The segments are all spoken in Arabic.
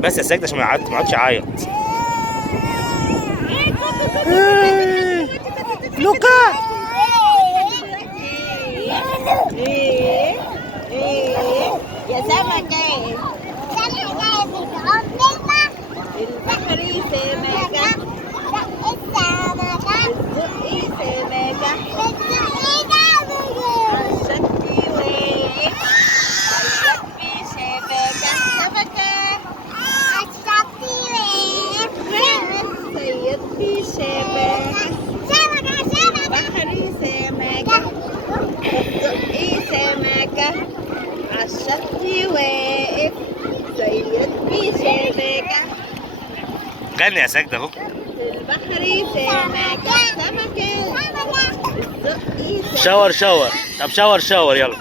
بس يا ساجدة عشان ما يقعدش يعيط. لوكا يا سمكة البحر سمكة الزقي سمكة الشكي واقف الشكي شبكة سمكة صيد في شبكة البحر سمكة الزقي سمكة عالشط واقف صيد في شبكة غني يا ساجدة اهو. البحر سمكة الزقي سمكة شاور. طب شاور يلا.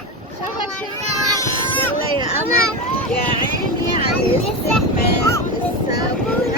يلا يا قمر يا عيني على الاستحمام الصبر